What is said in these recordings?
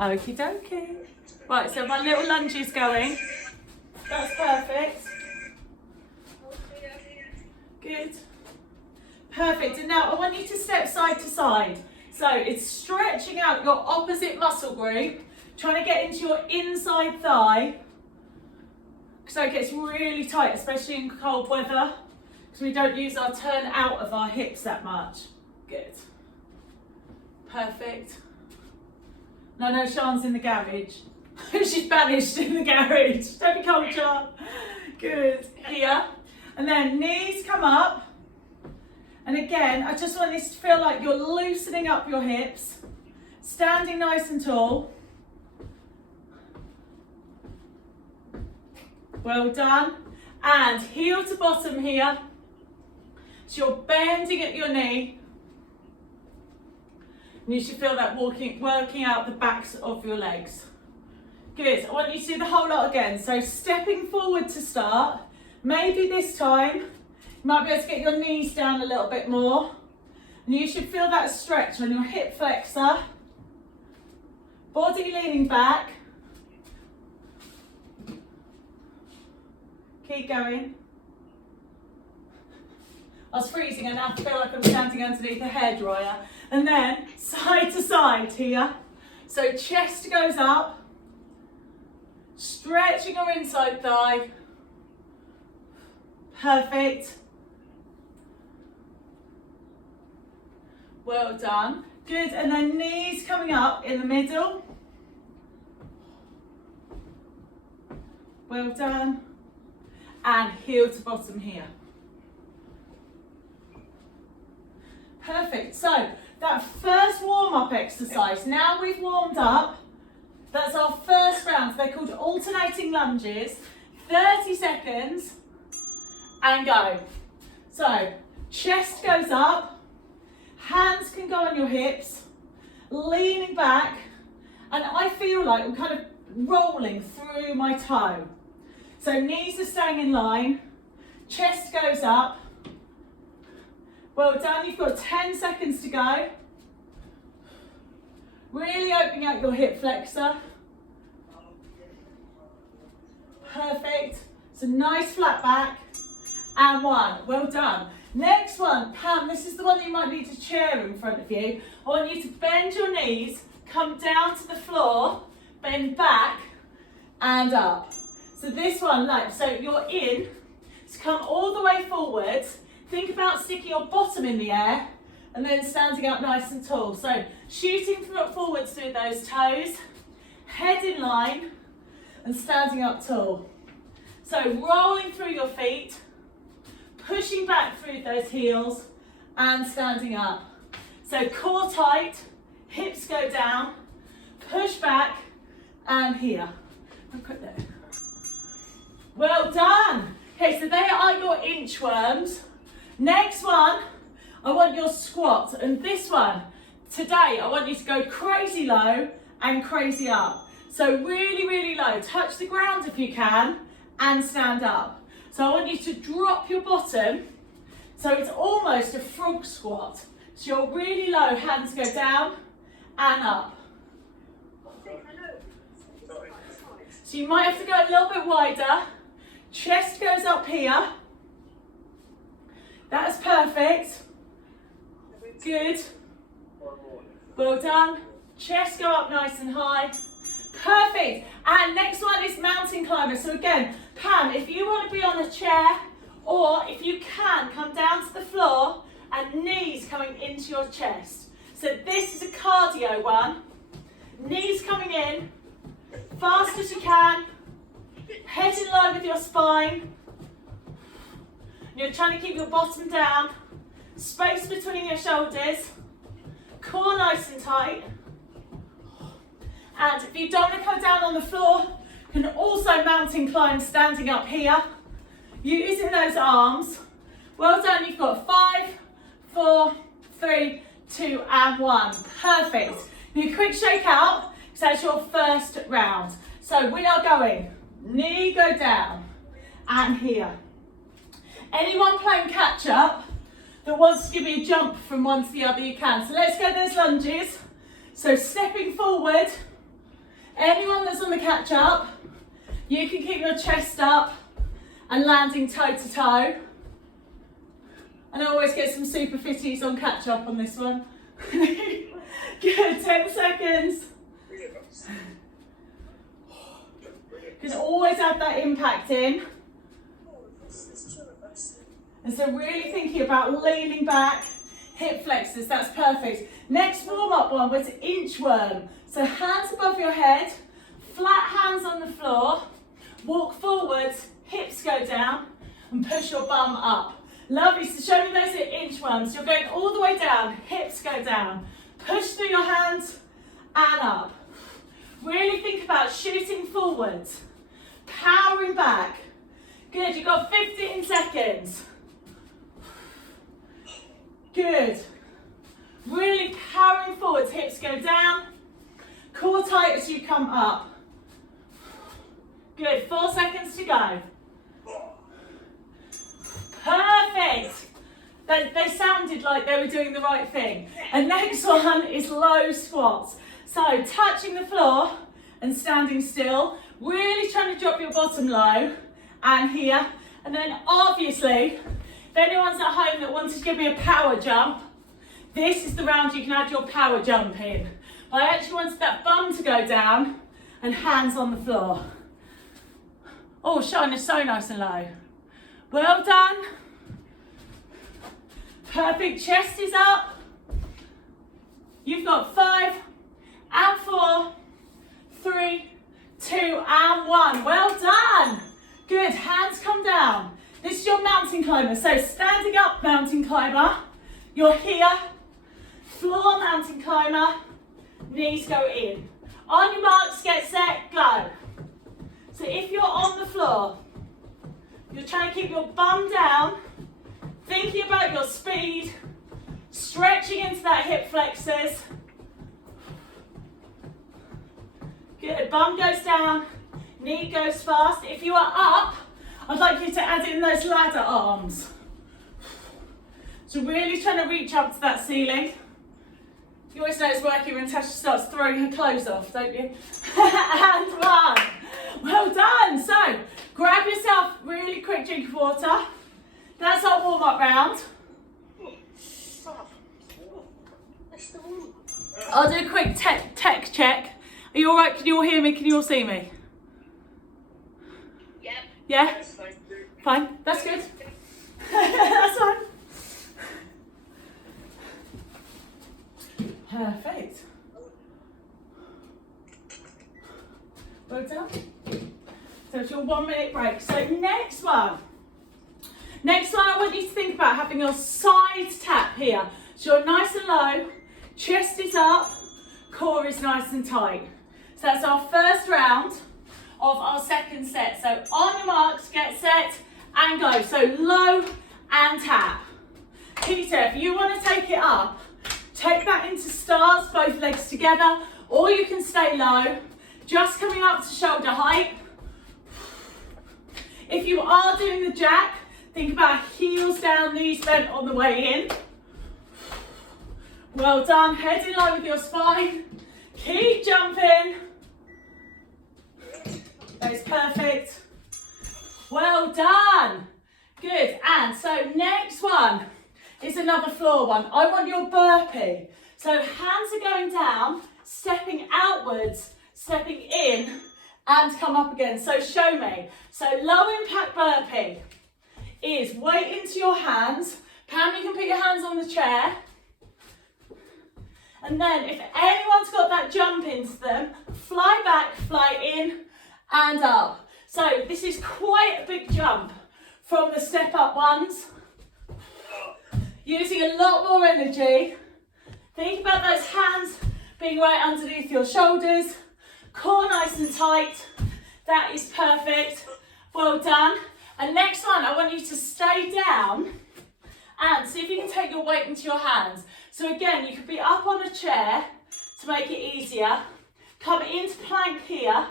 Okie dokie. Right, so my little lunges going. That's perfect. Good. Perfect. And now I want you to step side to side. So it's stretching out your opposite muscle group, trying to get into your inside thigh. So it gets really tight, especially in cold weather, because we don't use our turn out of our hips that much. Good. Perfect. No, Sian's in the garage. She's banished in the garage. Don't be cold, Sian. Good. Here. And then knees come up. And again, I just want this to feel like you're loosening up your hips, standing nice and tall. Well done. And heel to bottom here. So you're bending at your knee. And you should feel that working out the backs of your legs. Good. I want you to do the whole lot again. So stepping forward to start. Maybe this time you might be able to get your knees down a little bit more. And you should feel that stretch on your hip flexor. Body leaning back. Keep going. I was freezing and I feel like I'm standing underneath a hairdryer. And then side to side here. So chest goes up. Stretching your inside thigh. Perfect. Well done. Good. And then knees coming up in the middle. Well done. And heel to bottom here. Perfect. So that first warm-up exercise, now we've warmed up, that's our first round. They're called alternating lunges. 30 seconds and go. So chest goes up, hands can go on your hips, leaning back, and I feel like I'm kind of rolling through my toe. So knees are staying in line, chest goes up. Well done, you've got 10 seconds to go. Really opening out your hip flexor. Perfect. So nice flat back. And one. Well done. Next one, Pam, this is the one you might need a chair in front of you. I want you to bend your knees, come down to the floor, bend back and up. So this one, so you're in, so come all the way forward. Think about sticking your bottom in the air and then standing up nice and tall. So shooting forwards through those toes, head in line and standing up tall. So rolling through your feet, pushing back through those heels and standing up. So core tight, hips go down, push back and here. Well done. Okay, so they are your inchworms. Next one, I want your squat. And this one, today, I want you to go crazy low and crazy up. So really, really low. Touch the ground if you can and stand up. So I want you to drop your bottom. So it's almost a frog squat. So you're really low, hands go down and up. So you might have to go a little bit wider. Chest goes up here. That's perfect. Good. Well done. Chest go up nice and high. Perfect. And next one is mountain climber. So again, Pam, if you want to be on a chair, or if you can, come down to the floor and knees coming into your chest. So this is a cardio one. Knees coming in, fast as you can. Head in line with your spine. You're trying to keep your bottom down. Space between your shoulders. Core nice and tight. And if you don't want to come down on the floor, you can also mountain climb standing up here. Using those arms. Well done, you've got 5, 4, 3, 2 and 1. Perfect. Now quick shake out, because that's your first round. So we are going knee go down and here. Anyone playing catch up that wants to give me a jump from one to the other, you can. So let's go those lunges. So stepping forward, Anyone that's on the catch up, you can keep your chest up and landing toe to toe. And I always get some super fitties on catch up on this one. Good, 10 seconds. You can always add that impact in. And so really thinking about leaning back, hip flexors, that's perfect. Next warm up one was inchworm. So hands above your head, flat hands on the floor, walk forwards, hips go down and push your bum up. Lovely, so show me those inchworms. You're going all the way down, hips go down. Push through your hands and up. Really think about shooting forwards, powering back. Good, you've got 15 seconds. Good. Really powering forwards, hips go down. Core tight as you come up. Good, 4 seconds to go. Perfect. They sounded like they were doing the right thing. And next one is low squats. So touching the floor and standing still. Really trying to drop your bottom low and here. And then obviously, if anyone's at home that wants to give me a power jump, this is the round you can add your power jump in. I actually wanted that bum to go down and hands on the floor. Oh, shine is so nice and low. Well done. Perfect, chest is up. You've got 5 and 4, 3, 2 and 1. Well done. Good, hands come down. This is your mountain climber. So standing up mountain climber, you're here. Floor mountain climber, knees go in. On your marks, get set, go. So if you're on the floor, you're trying to keep your bum down, thinking about your speed, stretching into that hip flexors. Good, bum goes down, knee goes fast. If you are up, I'd like you to add in those ladder arms. So really trying to reach up to that ceiling. You always know it's working when Tasha starts throwing her clothes off, don't you? And 1. Well done. So grab yourself really quick drink of water. That's our warm-up round. I'll do a quick tech check. Are you all right? Can you all hear me? Can you all see me? Yep. Yeah? That's fine. Fine. That's good. That's fine. Perfect. Well done. So it's your 1 minute break. So next one. Next one, I want you to think about having your side tap here. So you're nice and low, chest is up, core is nice and tight. So that's our first round of our second set. So on your marks, get set and go. So low and tap. Peter, if you want to take it up, take that into starts, both legs together, or you can stay low, just coming up to shoulder height. If you are doing the jack, think about heels down, knees bent on the way in. Well done, head in line with your spine. Keep jumping. That's perfect. Well done. Good, and so next one is another floor one. I want your burpee. So hands are going down, stepping outwards, stepping in, and come up again. So show me. So low impact burpee is weight into your hands. Pam, you can put your hands on the chair. And then if anyone's got that jump into them, fly back, fly in and up. So this is quite a big jump from the step up ones. Using a lot more energy. Think about those hands being right underneath your shoulders. Core nice and tight. That is perfect. Well done. And next one, I want you to stay down and see if you can take your weight into your hands. So again, you could be up on a chair to make it easier. Come into plank here.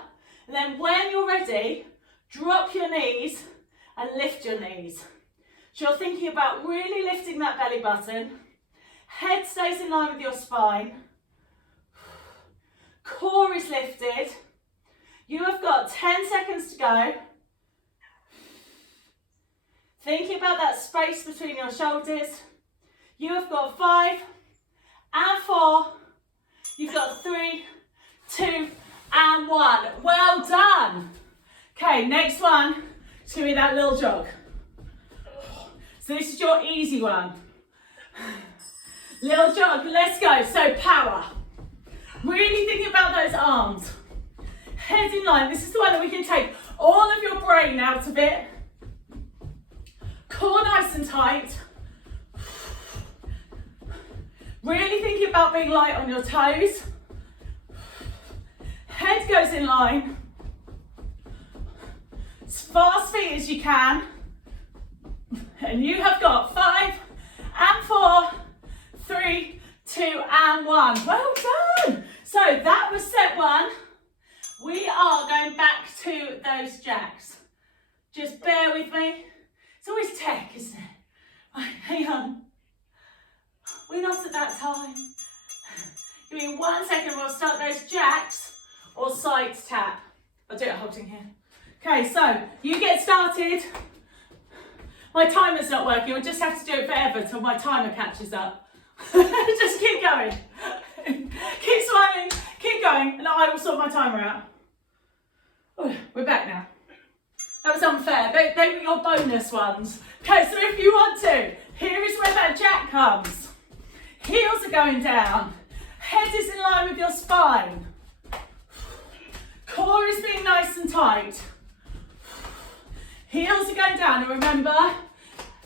And then when you're ready, drop your knees and lift your knees. So you're thinking about really lifting that belly button. Head stays in line with your spine. Core is lifted. You have got 10 seconds to go. Thinking about that space between your shoulders. You have got 5 and 4. You've got 3, 2 and 1. Well done. Okay, next one. It's going to be that little jog. So this is your easy one. Little jog, let's go. So power. Really thinking about those arms. Head in line. This is the one that we can take all of your brain out of it. Core nice and tight. Really thinking about being light on your toes. Head goes in line. As fast feet as you can. And you have got 5 and 4, 3, 2 and 1. Well done. So that was set 1. We are going back to those jacks. Just bear with me. It's always tech, isn't it? Right, hang on. We're not at that time. Give me 1 second, we'll start those jacks or side tap. I'll do it holding here. Okay, so you get started. My timer's not working, we'll just have to do it forever till my timer catches up. Just keep going. Keep smiling, keep going, and I will sort my timer out. Oh, we're back now. That was unfair. They were your bonus ones. Okay, so if you want to, here is where that jack comes. Heels are going down. Head is in line with your spine. Core is being nice and tight. Heels are going down. And remember,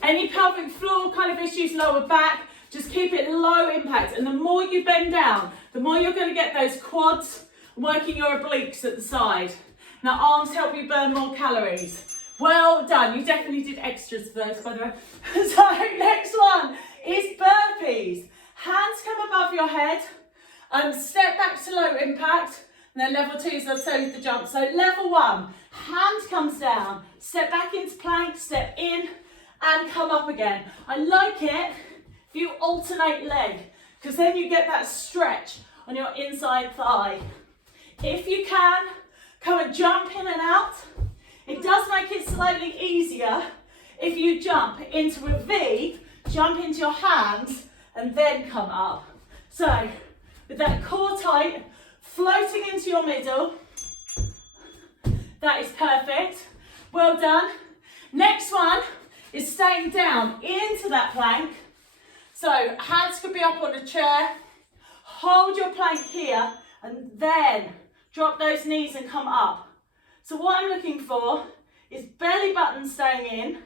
any pelvic floor kind of issues, lower back, just keep it low impact. And the more you bend down, the more you're going to get those quads working your obliques at the side. Now, arms help you burn more calories. Well done. You definitely did extras for those, by the way. So, next one is burpees. Hands come above your head. Step back to low impact. And then level 2 is the jump. So, level 1, hand comes down. Step back into plank, step in, and come up again. I like it if you alternate leg, because then you get that stretch on your inside thigh. If you can, come and jump in and out. It does make it slightly easier if you jump into a V, jump into your hands, and then come up. So, with that core tight, floating into your middle. That is perfect. Well done. Next one is staying down into that plank. So, hands could be up on a chair. Hold your plank here, and then drop those knees and come up. So what I'm looking for is belly button staying in,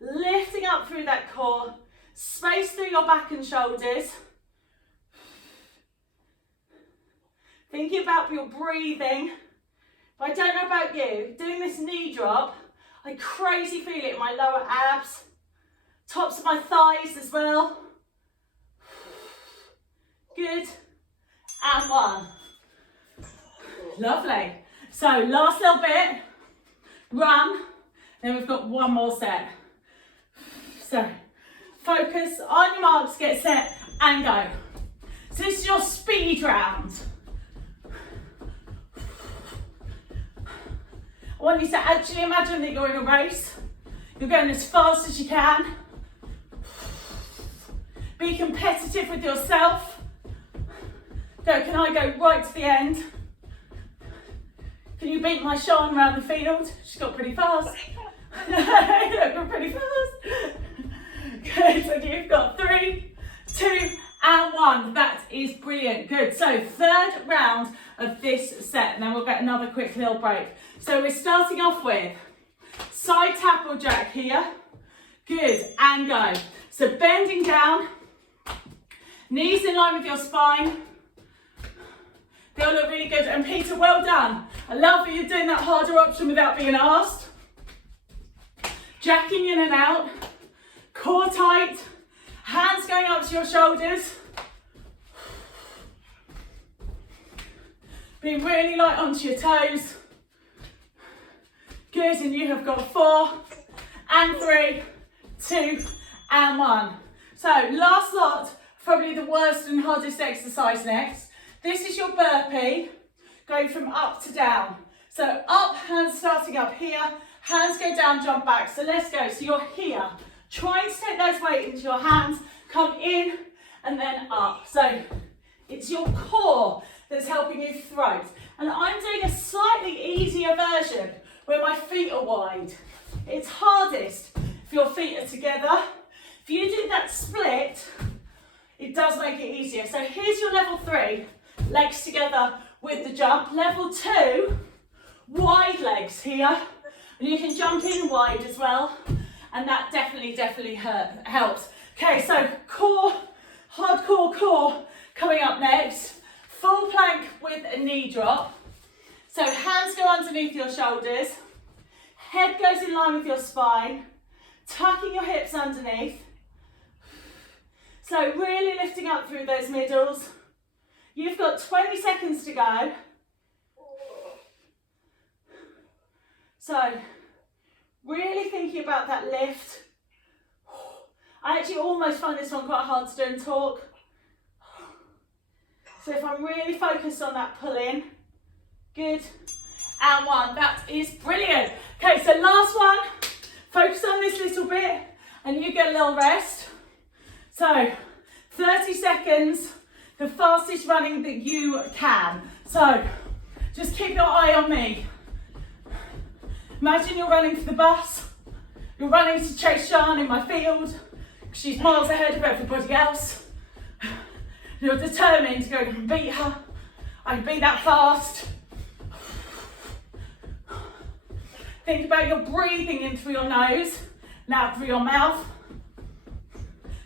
lifting up through that core, space through your back and shoulders. Thinking about your breathing. But I don't know about you, doing this knee drop, I crazy feel it in my lower abs, tops of my thighs as well. Good. And 1. Lovely. So last little bit, run, then we've got one more set. So focus on your marks, get set and go. So this is your speed round. I want you to actually imagine that you're in a race. You're going as fast as you can. Be competitive with yourself. Go, can I go right to the end? Can you beat my Sean around the field? She's got pretty fast. Got pretty fast. Good, so you've got 3, 2 and 1. That is brilliant. Good, so 3rd round of this set, and then we'll get another quick little break. So we're starting off with side tap or jack here. Good, and go. So bending down, knees in line with your spine. They all look really good. And Peter, well done. I love that you're doing that harder option without being asked. Jacking in and out. Core tight. Hands going up to your shoulders. Being really light onto your toes. Good, and you have got 4 and 3, 2 and 1. So last lot, probably the worst and hardest exercise next. This is your burpee, going from up to down. So up, hands starting up here, hands go down, jump back. So let's go. So you're here. Trying to take those weight into your hands, come in and then up. So it's your core that's helping you throat. And I'm doing a slightly easier version where my feet are wide. It's hardest if your feet are together. If you do that split, it does make it easier. So here's your level 3, legs together with the jump. Level 2, wide legs here. And you can jump in wide as well. And that definitely helps. Okay, so core, hardcore core coming up next. Full plank with a knee drop. So hands go underneath your shoulders. Head goes in line with your spine. Tucking your hips underneath. So really lifting up through those middles. You've got 20 seconds to go. So really thinking about that lift. I actually almost find this one quite hard to do and talk. So if I'm really focused on that pull in, good, and 1, that is brilliant. Okay, so last one, focus on this little bit and you get a little rest. So 30 seconds, the fastest running that you can. So just keep your eye on me. Imagine you're running for the bus, you're running to chase Sian in my field, she's miles ahead of everybody else. You're determined to go and beat her. I can be that fast. Think about your breathing in through your nose, now through your mouth.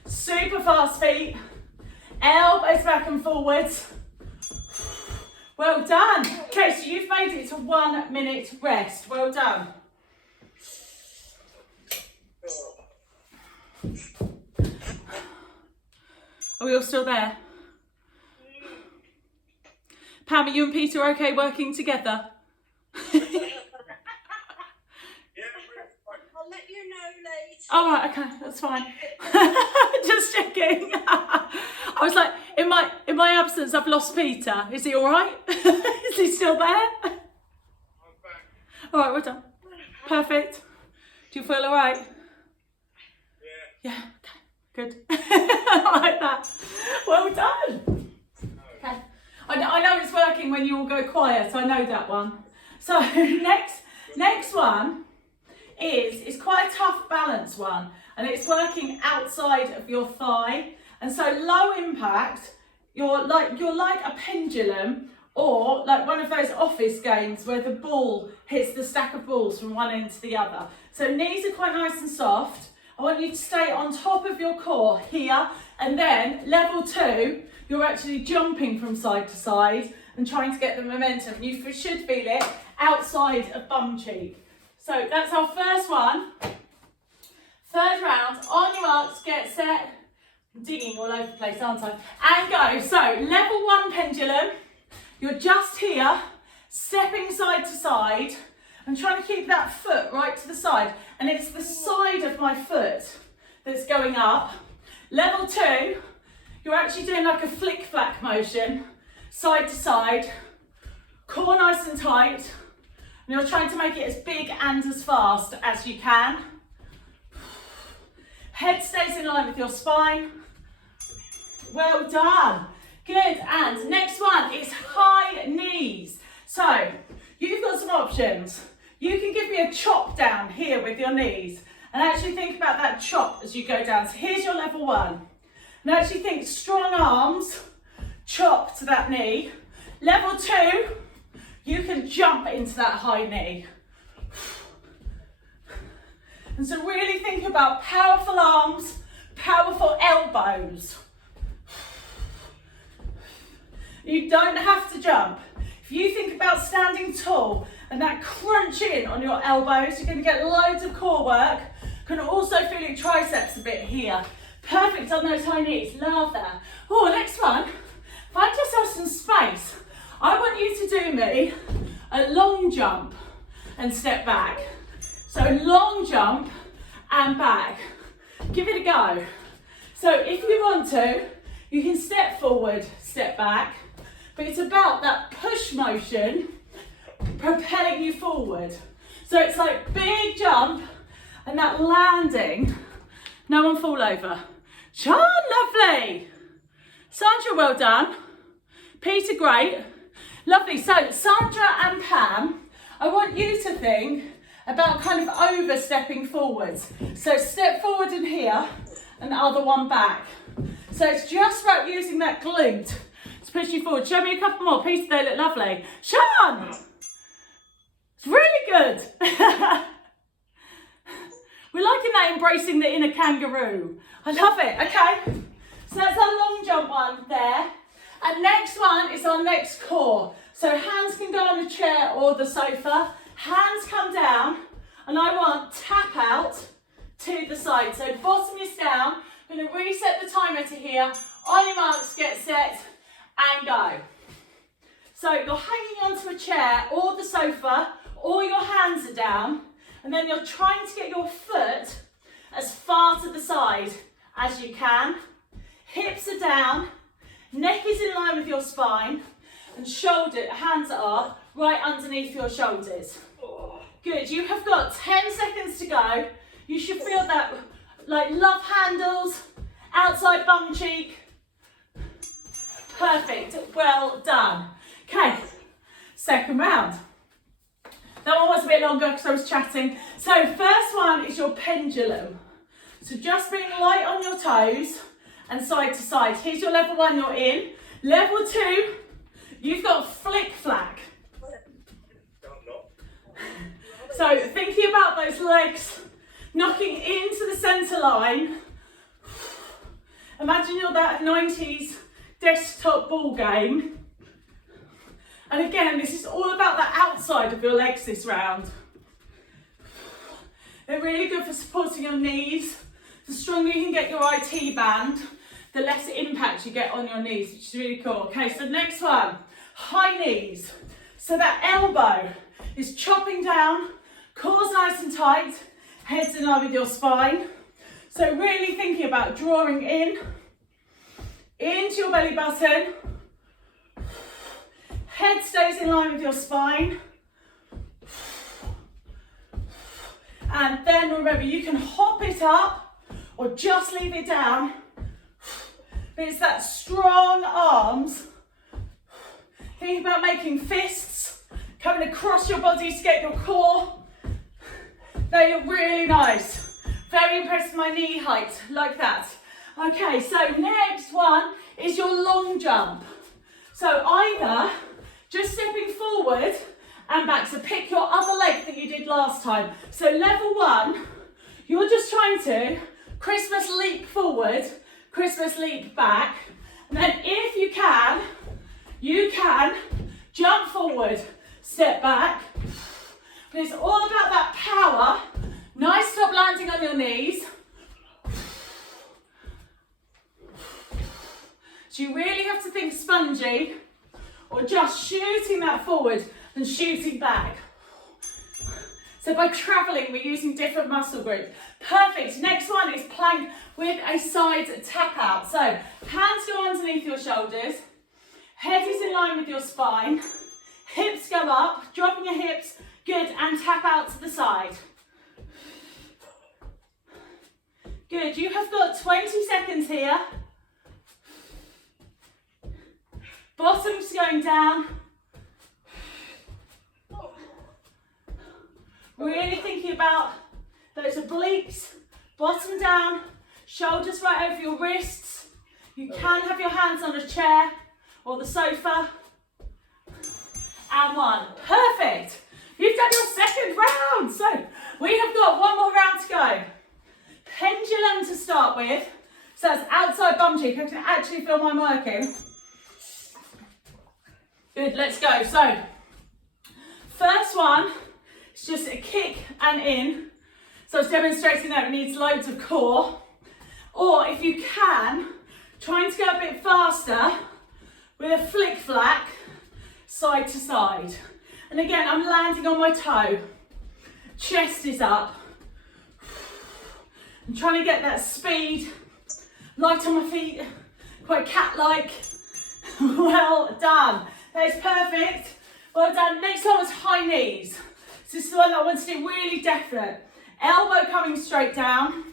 Super fast feet, elbows back and forwards. Well done. Okay, so you've made it to 1 minute rest. Well done. Are we all still there? Pam, are you and Peter okay working together? I'll let you know later. Oh, right, okay, that's fine. Just checking. I was like, in my absence, I've lost Peter. Is he all right? Is he still there? I'm back. All right, well done. Perfect. Do you feel all right? Yeah. Yeah, okay, good. I like that. Well done. Okay. I know it's working when you all go quiet, I know that one. So next one is quite a tough balance one, and it's working outside of your thigh. And so low impact, you're like a pendulum, or like one of those office games where the ball hits the stack of balls from one end to the other. So knees are quite nice and soft. I want you to stay on top of your core here, and then level 2, you're actually jumping from side to side and trying to get the momentum. You should feel it outside of bum cheek. So that's our first one. Third round, on your marks, get set. I'm digging all over the place, aren't I? And go. So level 1 pendulum, you're just here, stepping side to side, and trying to keep that foot right to the side. And it's the side of my foot that's going up. Level 2, you're actually doing like a flick-flack motion, side to side, core nice and tight, and you're trying to make it as big and as fast as you can. Head stays in line with your spine. Well done. Good, and next one is high knees. So, you've got some options. You can give me a chop down here with your knees, and actually think about that chop as you go down. So here's your level 1. And actually think strong arms, chop to that knee. Level 2, you can jump into that high knee. And so really think about powerful arms, powerful elbows. You don't have to jump. If you think about standing tall and that crunch in on your elbows, you're going to get loads of core work. You can also feel your triceps a bit here. Perfect on those high knees, love that. Oh, next one, find yourself some space. I want you to do me a long jump and step back. So long jump and back. Give it a go. So if you want to, you can step forward, step back, but it's about that push motion, propelling you forward. So it's like big jump and that landing. No one fall over. Sean, lovely. Sandra, well done. Peter, great. Lovely. So Sandra and Pam, I want you to think about kind of overstepping forwards. So step forward in here and the other one back. So it's just about using that glute to push you forward. Show me a couple more. Peter, they look lovely. Sean! It's really good. We're liking that, embracing the inner kangaroo. I love it. Okay. So that's our long jump one there. And next one is our next core. So hands can go on the chair or the sofa. Hands come down. And I want tap out to the side. So bottom is down. I'm going to reset the timer to here. On your marks, get set and go. So you're hanging onto a chair or the sofa, or your hands are down, and then you're trying to get your foot as far to the side as you can. Hips are down, neck is in line with your spine, and hands are right underneath your shoulders. Good, you have got 10 seconds to go. You should feel that like love handles, outside bum cheek. Perfect, well done. Okay, second round. That one was a bit longer because I was chatting. So first one is your pendulum. So just being light on your toes and side to side. Here's your level 1, you're in. Level 2, you've got flick flack. So thinking about those legs knocking into the centre line. Imagine you're that 90s desktop ball game. And again, this is all about the outside of your legs this round. They're really good for supporting your knees. The stronger you can get your IT band, the less impact you get on your knees, which is really cool. Okay, so next one, high knees. So that elbow is chopping down, core's nice and tight, head's in line with your spine. So really thinking about drawing in, into your belly button. Head stays in line with your spine. And then remember, you can hop it up or just leave it down. But it's that strong arms. Think about making fists coming across your body to get your core. They look really nice. Very impressed with my knee height, like that. Okay, so next one is your long jump. So either just stepping forward and back. So pick your other leg that you did last time. So level 1, you're just trying to Christmas leap forward, Christmas leap back. And then if you can jump forward, step back. But it's all about that power. Nice top landing on your knees. So you really have to think spongy, or just shooting that forward and shooting back. So by traveling, we're using different muscle groups. Perfect. Next one is plank with a side tap out. So hands go underneath your shoulders. Head is in line with your spine. Hips go up, dropping your hips. Good, and tap out to the side. Good, you have got 20 seconds here. Bottom's going down. Really thinking about those obliques. Bottom down, shoulders right over your wrists. You can have your hands on a chair or the sofa. And one. Perfect. You've done your second round. So we have got one more round to go. Pendulum to start with. So that's outside bum cheek. I can actually feel mine working. Good, let's go. So, first one is just a kick and in. So I was demonstrating that it needs loads of core. Or if you can, trying to go a bit faster with a flick flack, side to side. And again, I'm landing on my toe. Chest is up. I'm trying to get that speed, light on my feet, quite cat-like. Well done. That is perfect. Well done. Next one was high knees. So this is the one that I want to do really definite. Elbow coming straight down.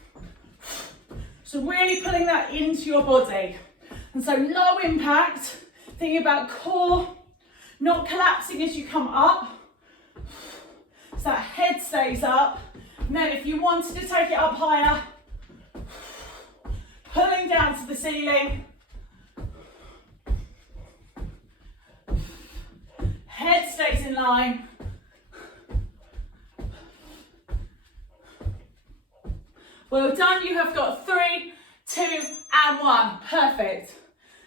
So really pulling that into your body. And so low impact, thinking about core, not collapsing as you come up. So that head stays up. And then if you wanted to take it up higher, pulling down to the ceiling. Head stays in line. Well done, you have got 3, 2 and 1. Perfect.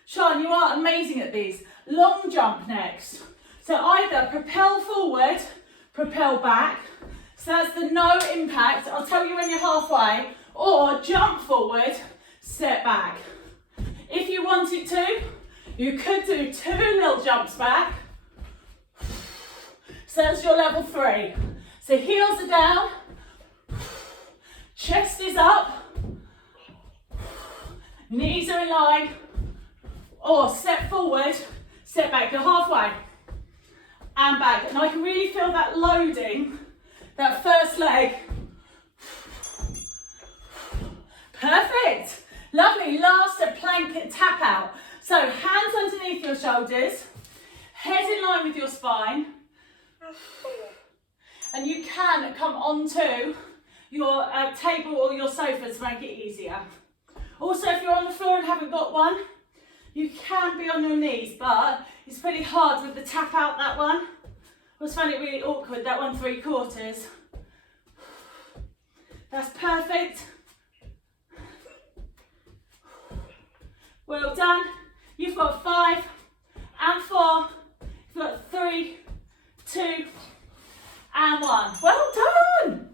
Sean, you are amazing at these. Long jump next. So either propel forward, propel back. So that's the no impact. I'll tell you when you're halfway. Or jump forward, step back. If you wanted to, you could do 2 little jumps back. So that's your level 3. So heels are down, chest is up, knees are in line, or step forward, step back, you're halfway, and back. And I can really feel that loading, that first leg. Perfect, lovely. Last, a plank tap out. So hands underneath your shoulders, head in line with your spine, and you can come onto your table or your sofa to make it easier. Also, if you're on the floor and haven't got one, you can be on your knees, but it's pretty hard with the tap out, that one. I always find it really awkward, that one 3/4. That's perfect. Well done. You've got 5 and 4. You've got 3, 2 and 1. Well done.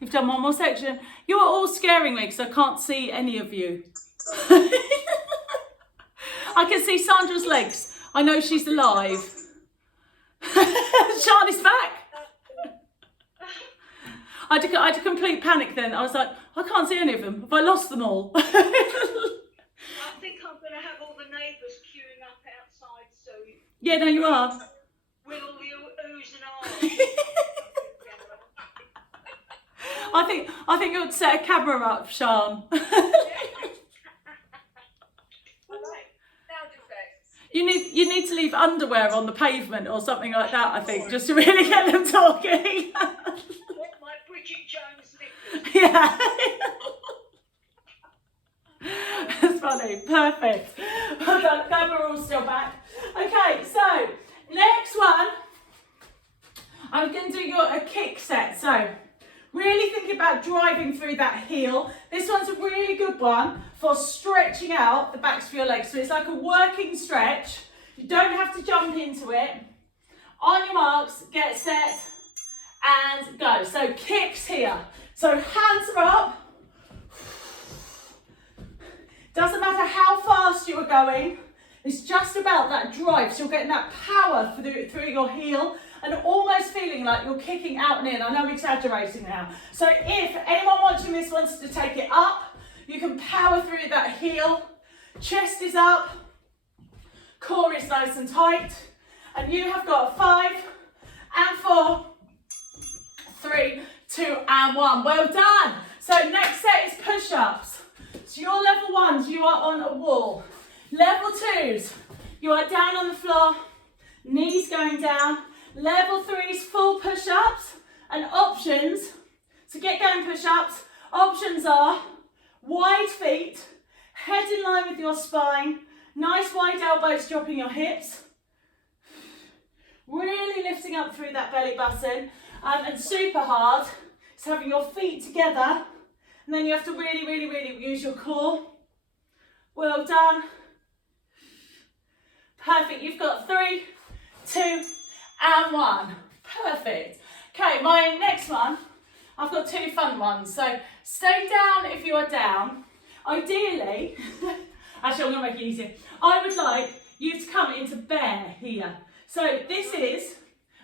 You've done one more section. You are all scaring me because I can't see any of you. I can see Sandra's legs. I know she's alive. Charlie's back. I had a complete panic then. I was like, I can't see any of them. Have I lost them all? I think I'm going to have all the neighbours queuing up outside soon. Yeah, no, you are. With all the oohs and ahs. I think you ought to set a camera up, Sean. You need to leave underwear on the pavement or something like that, I think, just to really get them talking. What, my Bridget Jones knickers? Yeah. That's funny. Perfect. Well done. Glad we're all still back. Okay, so next one, I'm going to do a kick set. So really think about driving through that heel. This one's a really good one for stretching out the backs of your legs. So it's like a working stretch. You don't have to jump into it. On your marks, get set and go. So kicks here. So hands are up. Doesn't matter how fast you are going. It's just about that drive. So you're getting that power through your heel and almost feeling like you're kicking out and in. I know I'm exaggerating now. So if anyone watching this wants to take it up, you can power through that heel. Chest is up. Core is nice and tight. And you have got 5 and 4, 3, 2 and 1. Well done. So next set is push-ups. So your level 1s, you are on a wall. Level 2s, you are down on the floor, knees going down. Level 3s, full push-ups and options. So get going push-ups. Options are wide feet, head in line with your spine, nice wide elbows dropping your hips. Really lifting up through that belly button. And super hard is having your feet together. And then you have to really, really, really use your core. Well done. Perfect. You've got 3, 2, and 1. Perfect. Okay, my next one, I've got 2 fun ones. So stay down if you are down. Ideally, actually I'm going to make it easier. I would like you to come into bear here. So this is,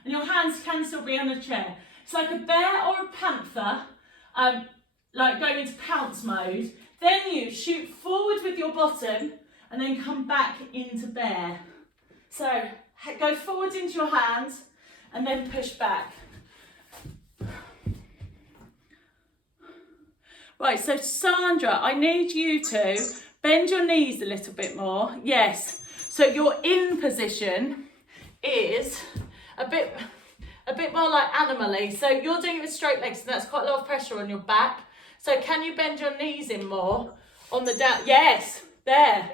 and your hands can still be on a chair. It's like a bear or a panther, like going into pounce mode. Then you shoot forward with your bottom and then come back into bear. So go forward into your hands and then push back. Right, so Sandra, I need you to bend your knees a little bit more. Yes, so your in position is a bit more like animally. So you're doing it with straight legs, and that's quite a lot of pressure on your back. So can you bend your knees in more on the down? Yes, there,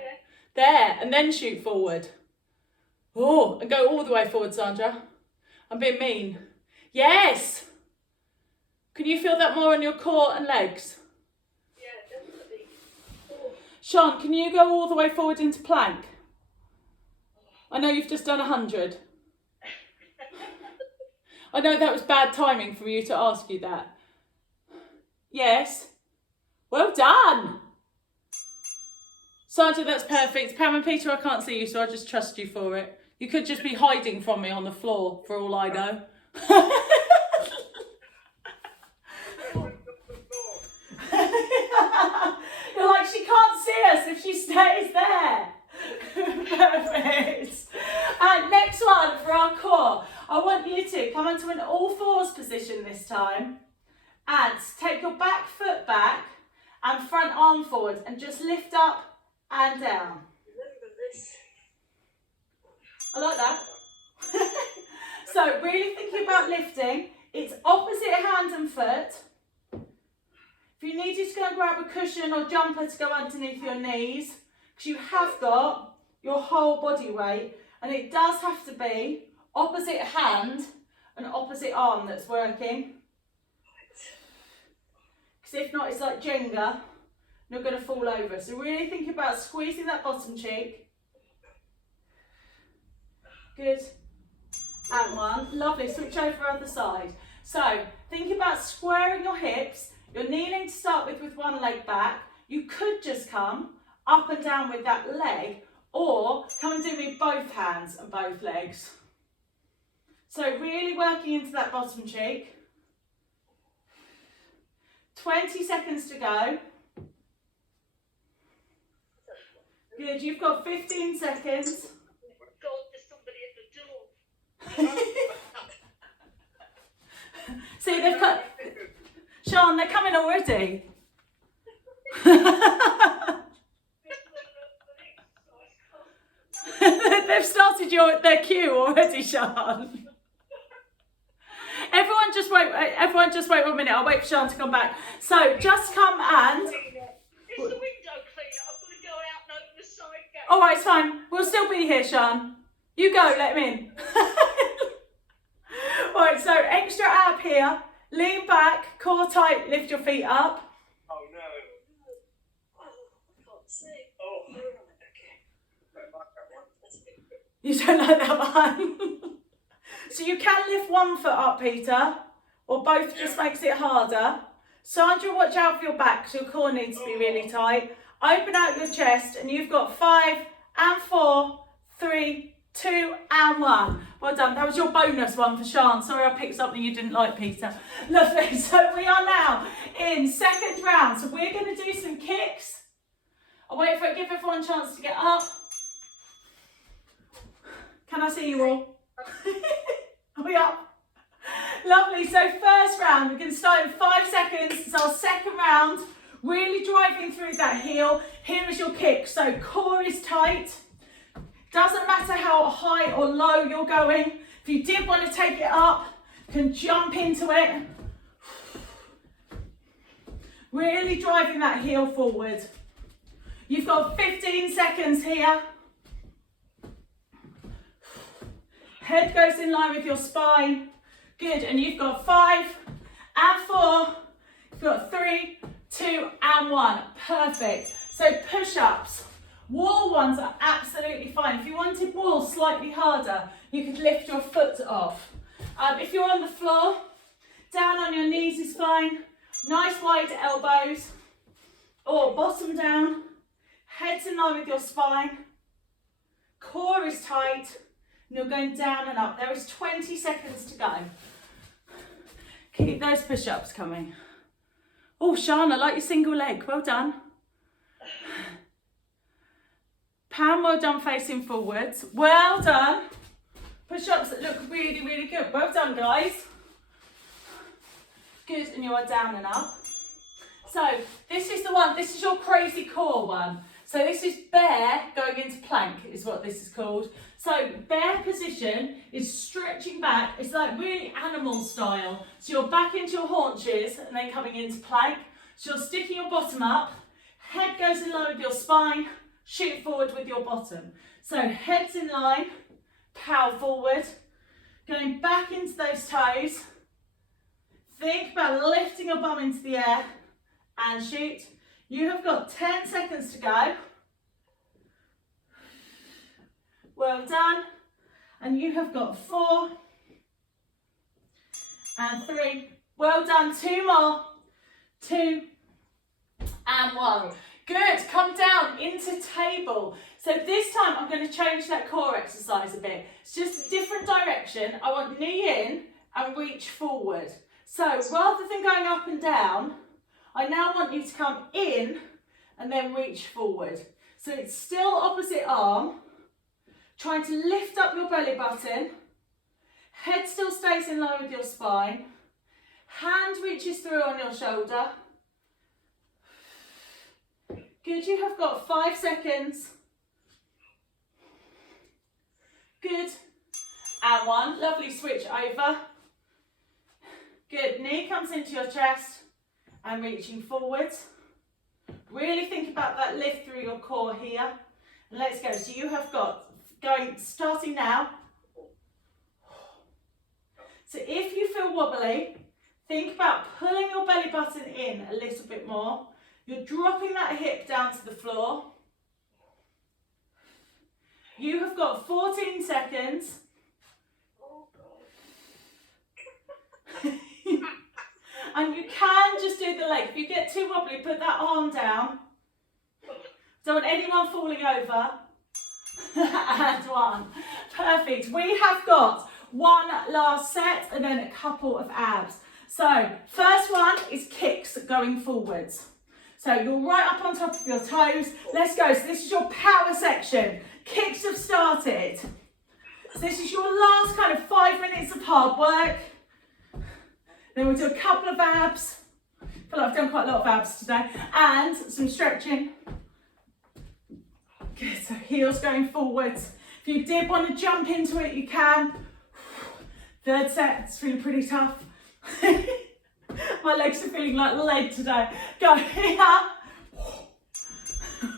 and then shoot forward. Oh, and go all the way forward, Sandra. I'm being mean. Yes. Can you feel that more on your core and legs? Yeah, definitely. Oh. Sean, can you go all the way forward into plank? I know you've just done 100. I know that was bad timing for you to ask you that. Yes. Well done. Sandra, that's perfect. Pam and Peter, I can't see you, so I just trust you for it. You could just be hiding from me on the floor, for all I know. You're like, she can't see us if she stays there. Perfect. And next one for our core. I want you to come into an all fours position this time and take your back foot back and front arm forward and just lift up and down. I like that. So really thinking about lifting. It's opposite hand and foot. If you need, just go and grab a cushion or jumper to go underneath your knees, because you have got your whole body weight, and it does have to be opposite hand and opposite arm that's working. Because if not, it's like Jenga, and you're going to fall over. So really think about squeezing that bottom cheek. Good. And one. Lovely. Switch over other side. So think about squaring your hips. You're kneeling to start with one leg back. You could just come up and down with that leg, or come and do with both hands and both legs. So really working into that bottom cheek. 20 seconds to go. Good, you've got 15 seconds. God, there's somebody at the door. See, they've cut. Sean, they're coming already. They've started their queue already, Sean. Everyone just wait 1 minute. I'll wait for Sean to come back. So just come and. It's the window cleaner. I've got to go out and open the side gate. All right, it's fine. We'll still be here, Sean. You go, let him in. Right, so extra ab here. Lean back, core tight, lift your feet up. Oh no. Oh, I can't see. Oh. Okay. You don't like that one? So you can lift one foot up, Peter, or both just makes it harder. Sandra, watch out for your back, because your core needs to be really tight. Open out your chest, and you've got 5 and 4, 3, 2 and 1. Well done. That was your bonus one for Sean. Sorry I picked something you didn't like, Peter. Lovely. So we are now in second round. So we're going to do some kicks. I'll wait for it. Give everyone a chance to get up. Can I see you all? Are we up? Lovely. So first round, we're going to start in 5 seconds. It's our second round. Really driving through that heel. Here is your kick. So core is tight. Doesn't matter how high or low you're going. If you did want to take it up, you can jump into it. Really driving that heel forward. You've got 15 seconds here. Head goes in line with your spine. Good, and you've got 5 and 4. You've got 3, 2 and 1. Perfect. So push-ups. Wall ones are absolutely fine. If you wanted wall slightly harder, you could lift your foot off. If you're on the floor, down on your knees is fine. Nice wide elbows. Or bottom down. Head's in line with your spine. Core is tight. And you're going down and up. There is 20 seconds to go. Keep those push-ups coming. Oh, Sean, I like your single leg. Well done. Pam, well done facing forwards. Well done. Push-ups that look really, really good. Well done, guys. Good, and you are down and up. So this is the one, this is your crazy core one. So this is bear going into plank is what this is called. So bear position is stretching back. It's like really animal style. So you're back into your haunches and then coming into plank. So you're sticking your bottom up, head goes in line with your spine, shoot forward with your bottom. So head's in line, power forward, going back into those toes. Think about lifting your bum into the air and shoot. You have got 10 seconds to go. Well done. And you have got 4 and 3. Well done. 2 more. 2 and 1. Good. Come down into table. So this time I'm going to change that core exercise a bit. It's just a different direction. I want knee in and reach forward. So rather than going up and down, I now want you to come in and then reach forward. So it's still opposite arm, trying to lift up your belly button, head still stays in line with your spine, hand reaches through on your shoulder. Good, you have got 5 seconds. Good, and 1, lovely, switch over. Good, knee comes into your chest and reaching forwards. Really think about that lift through your core here. And let's go. So you have got starting now. So if you feel wobbly, think about pulling your belly button in a little bit more. You're dropping that hip down to the floor. You have got 14 seconds. And you can just do the leg. If you get too wobbly, put that arm down. Don't want anyone falling over. And 1. Perfect. We have got 1 last set and then a couple of abs. So first one is kicks going forwards. So you're right up on top of your toes. Let's go. So this is your power section. Kicks have started. So this is your last kind of 5 minutes of hard work. Then we'll do a couple of abs. I feel like I've done quite a lot of abs today. And some stretching. Good, so heels going forwards. If you did want to jump into it, you can. 3rd set, it's feeling pretty tough. My legs are feeling like lead today. Go here.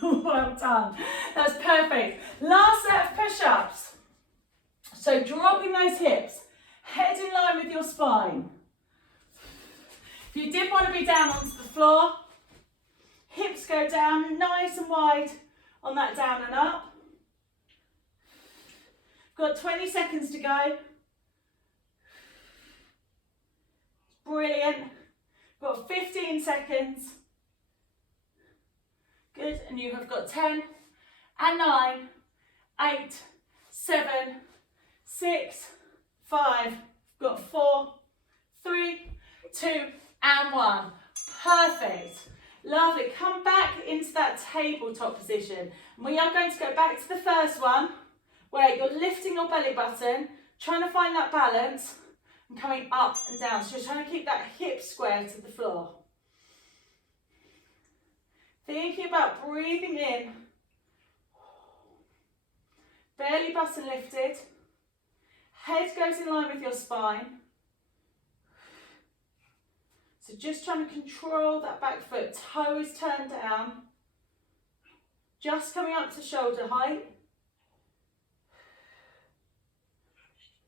Well done. That's perfect. Last set of push-ups. So dropping those hips. Head in line with your spine. If you did want to be down onto the floor, hips go down nice and wide on that down and up. Got 20 seconds to go. Brilliant. Got 15 seconds. Good, and you have got 10 and 9, 8, 7, 6, 5, got 4, 3, 2, and 1. Perfect. Lovely. Come back into that tabletop position. And we are going to go back to the first one where you're lifting your belly button, trying to find that balance and coming up and down. So you're trying to keep that hip square to the floor. Thinking about breathing in. Belly button lifted. Head goes in line with your spine. So just trying to control that back foot. Toe is turned down. Just coming up to shoulder height.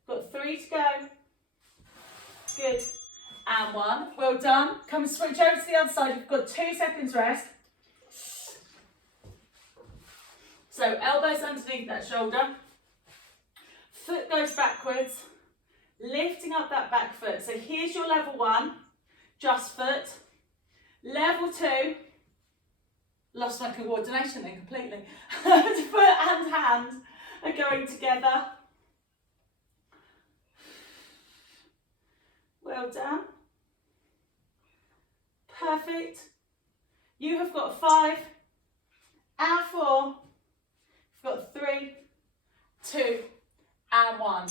Got 3 to go. Good. And 1. Well done. Come and switch over to the other side. You've got 2 seconds rest. So elbows underneath that shoulder. Foot goes backwards. Lifting up that back foot. So here's your level 1. Just foot. Level 2. Lost my coordination then completely. Foot and hand are going together. Well done. Perfect. You have got 5 and 4. Got 3, 2, and 1.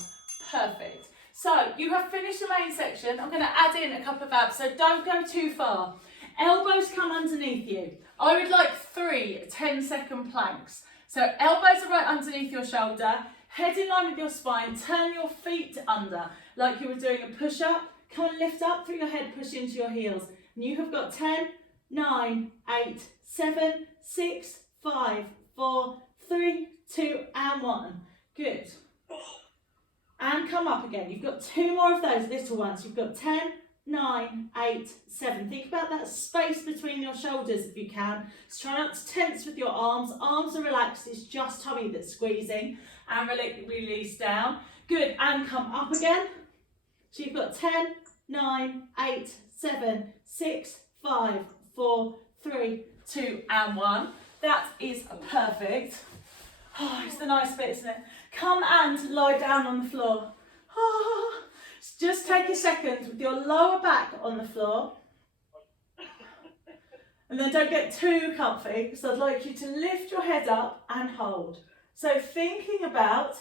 Perfect. So you have finished the main section. I'm going to add in a couple of abs, so don't go too far. Elbows come underneath you. I would like 3 10-second planks. So elbows are right underneath your shoulder, head in line with your spine, turn your feet under like you were doing a push-up. Come and lift up through your head, push into your heels. And you have got 10, 9, 8, 7, 6, 5, 4, 3, 2, and 1. Good. And come up again. You've got 2 more of those little ones. You've got 10, 9, 8, 7. Think about that space between your shoulders if you can. So try not to tense with your arms. Arms are relaxed. It's just tummy that's squeezing. And release down. Good. And come up again. So you've got 10, 9, 8, 7, 6, 5, 4, 3, 2, and 1. That is perfect. Oh, it's the nice bit, isn't it? Come and lie down on the floor. Oh, just take a second with your lower back on the floor. And then don't get too comfy, because I'd like you to lift your head up and hold. So thinking about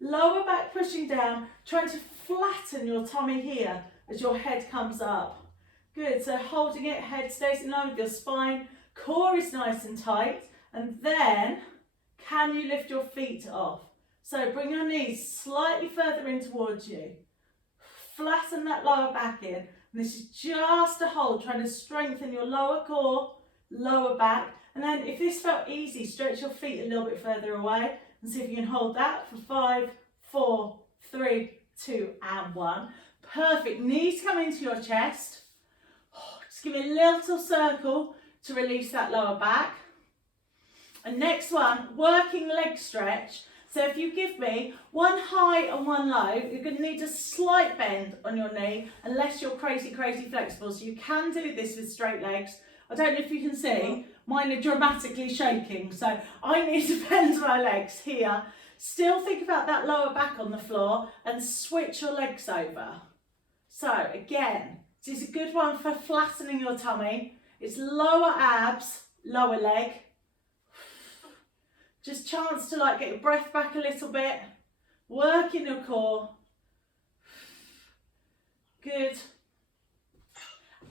lower back pushing down, trying to flatten your tummy here as your head comes up. Good, so holding it, head stays in line with your spine, core is nice and tight, and then can you lift your feet off? So bring your knees slightly further in towards you. Flatten that lower back in. And this is just a hold, trying to strengthen your lower core, lower back. And then if this felt easy, stretch your feet a little bit further away and see if you can hold that for 5, 4, 3, 2, and 1. Perfect. Knees come into your chest. Just give me a little circle to release that lower back. And next one, working leg stretch. So if you give me one high and one low, you're going to need a slight bend on your knee unless you're crazy flexible. So you can do this with straight legs. I don't know if you can see, mine are dramatically shaking. So I need to bend my legs here. Still think about that lower back on the floor and switch your legs over. So again, this is a good one for flattening your tummy. It's lower abs, lower leg. Just chance to like get your breath back a little bit. Work in your core. Good.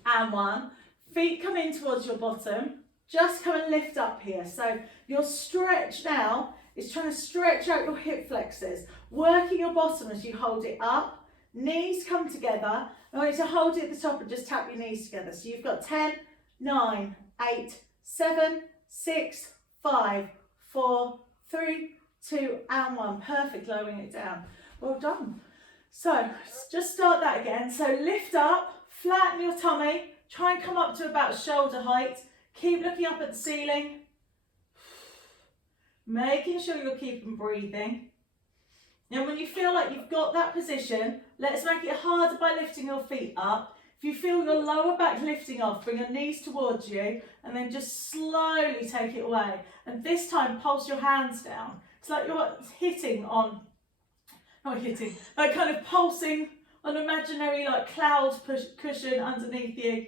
And 1. Feet come in towards your bottom. Just come and lift up here. So your stretch now is trying to stretch out your hip flexors. Working your bottom as you hold it up. Knees come together. I want you to hold it at the top and just tap your knees together. So you've got 10, 9, 8, 7, 6, 5, 4, 3, 2, and 1. Perfect, lowering it down. Well done. So just start that again. So lift up, flatten your tummy, try and come up to about shoulder height. Keep looking up at the ceiling. Making sure you're keeping breathing. Now when you feel like you've got that position, let's make it harder by lifting your feet up. If you feel your lower back lifting off, bring your knees towards you and then just slowly take it away. And this time, pulse your hands down. It's like you're hitting on, not hitting, like kind of pulsing on an imaginary like cloud cushion underneath you.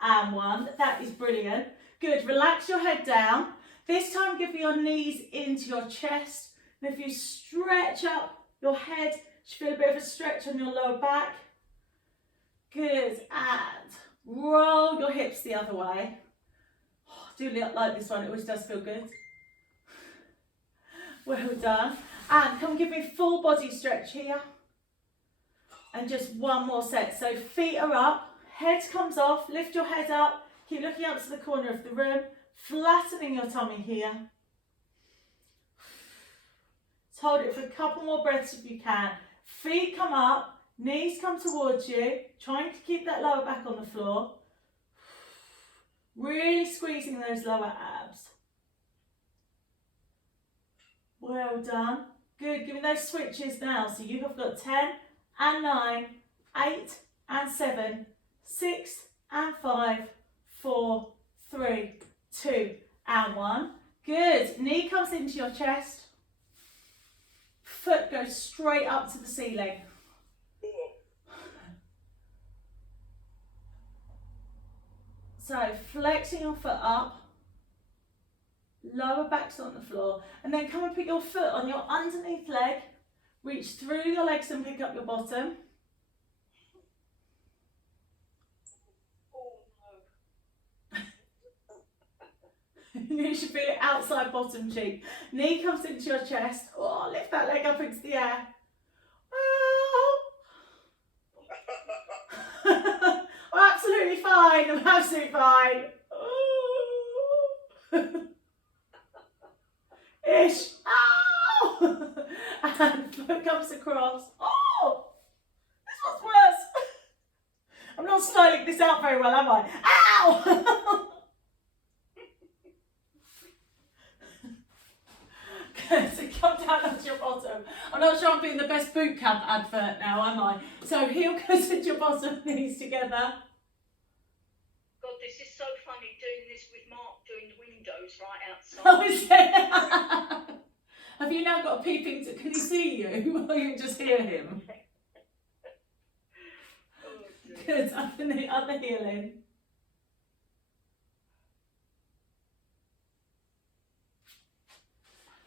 And 1, that is brilliant. Good, relax your head down. This time give your knees into your chest. And if you stretch up your head, you feel a bit of a stretch on your lower back. Good, and roll your hips the other way. Oh, I do like this one, it always does feel good. Well done. And come give me full body stretch here. And just one more set. So feet are up, head comes off, lift your head up, keep looking up to the corner of the room, flattening your tummy here. Just hold it for a couple more breaths if you can. Feet come up, knees come towards you, trying to keep that lower back on the floor. Really squeezing those lower abs. Well done. Good, give me those switches now. So you have got 10 and 9, 8 and 7, 6 and 5, 4, 3, 2 and 1. Good, knee comes into your chest. Foot goes straight up to the ceiling. So flexing your foot up. Lower back's on the floor. And then come and put your foot on your underneath leg. Reach through your legs and pick up your bottom. You should feel it outside bottom cheek. Knee comes into your chest. Oh, lift that leg up into the air. Oh. I'm absolutely fine. I'm absolutely fine. Oh. Ish. Ow. And foot comes across. Oh, this one's worse. I'm not styling this out very well, am I? Ow. So come down onto your bottom. I'm not sure I'm being the best boot camp advert now, am I? So heel goes into your bottom, knees together. God, this is so funny doing this with Mark doing the windows right outside. Oh, is it? Have you now got a peeping to, can he see you? Or you can just hear him? Oh, Good, other heel in.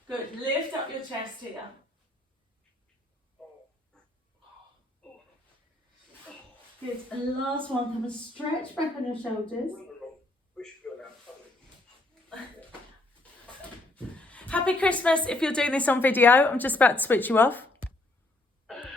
Good, lift up your chest here. Good, and last one, come and stretch back on your shoulders. Happy Christmas if you're doing this on video. I'm just about to switch you off.